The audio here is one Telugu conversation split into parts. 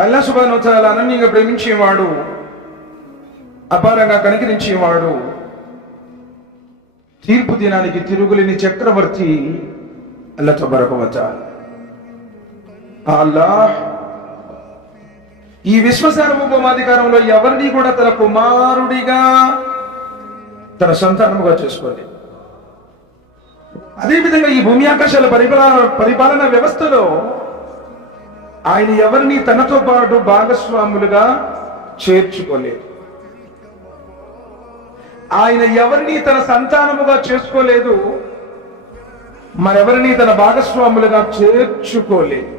అల్లాహ్ సుబ్హానహు వ తఆలా అనన్యంగా ప్రేమించేవాడు, అపారంగా కనికరించేవాడు, తీర్పు దినానికి తిరుగులేని చక్రవర్తి అల్లాహ్ తబారక వ తఆలా. అల్లాహ్ ఈ విశ్వ సార్వభౌమాధికారంలో ఎవరిని కూడా తన కుమారుడిగా, తన సంతానముగా చేసుకోలేదు. అదేవిధంగా ఈ భూమి ఆకాశాల పరిపాలన వ్యవస్థలో ఆయన ఎవరిని తనతో పాటు భాగస్వాములుగా చేర్చుకోలేదు. ఆయన ఎవరిని తన సంతానముగా చేసుకోలేదు, మరెవరిని తన భాగస్వాములుగా చేర్చుకోలేదు.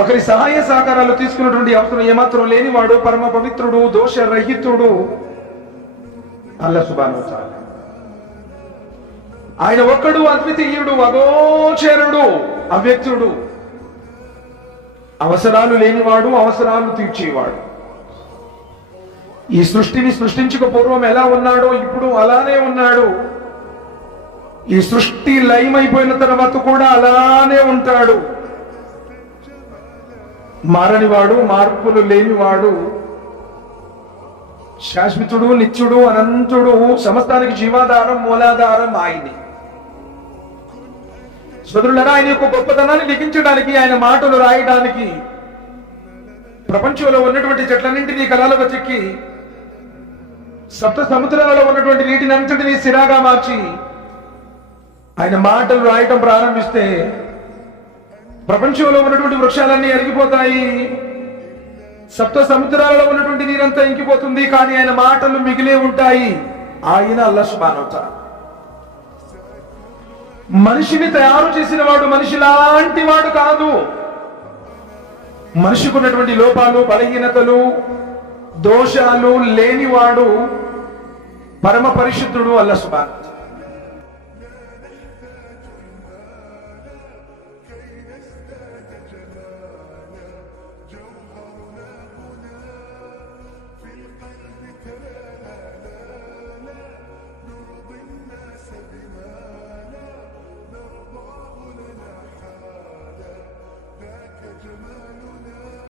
ఒకరి సహాయ సహకారాలు తీసుకున్నటువంటి అవసరం ఏమాత్రం లేనివాడు, పరమ పవిత్రుడు, దోషరహితుడు అల్లాహ్ సుబ్హానహు వ తఆలా. ఆయన ఒక్కడు అద్వితీయుడు, అగోచరుడు, అవ్యక్తుడు, అవసరాలు లేనివాడు, అవసరాలు తీర్చేవాడు. ఈ సృష్టిని సృష్టించక పూర్వం ఎలా ఉన్నాడో ఇప్పుడు అలానే ఉన్నాడు. ఈ సృష్టి లయమైపోయిన తర్వాత కూడా అలానే ఉంటాడు. మారనివాడు, మార్పులు లేనివాడు, శాశ్వతుడు, నిత్యుడు, అనంతుడు, సమస్తానికి జీవాధారం, మూలాధారం ఆయనే. సోదరులారా, ఆయన యొక్క గొప్పతనాన్ని లిఖించడానికి, ఆయన మాటలు రాయడానికి ప్రపంచంలో ఉన్నటువంటి చెట్లన్నింటినీ కళాలకు చెక్కి సప్త సముద్రాలలో ఉన్నటువంటి నీటిని అంతటినీ సిరాగా మార్చి ఆయన మాటలు రాయటం ప్రారంభిస్తే ప్రపంచంలో ఉన్నటువంటి వృక్షాలన్నీ అరిగిపోతాయి, సప్త సముద్రాలలో ఉన్నటువంటి నీరంతా ఇంకిపోతుంది, కానీ ఆయన మాటలు మిగిలే ఉంటాయి. ఆయన అల్లాహ్ సుబ్హానహు వ తఆలా. మనిషిని తయారు చేసిన వాడు మనిషి లాంటి వాడు కాదు. మనిషికి ఉన్నటువంటి లోపాలు, బలహీనతలు, దోషాలు లేనివాడు పరమ పరిశుద్ధుడు అల్లాహ్ సుబ్హానహు వ తఆలా.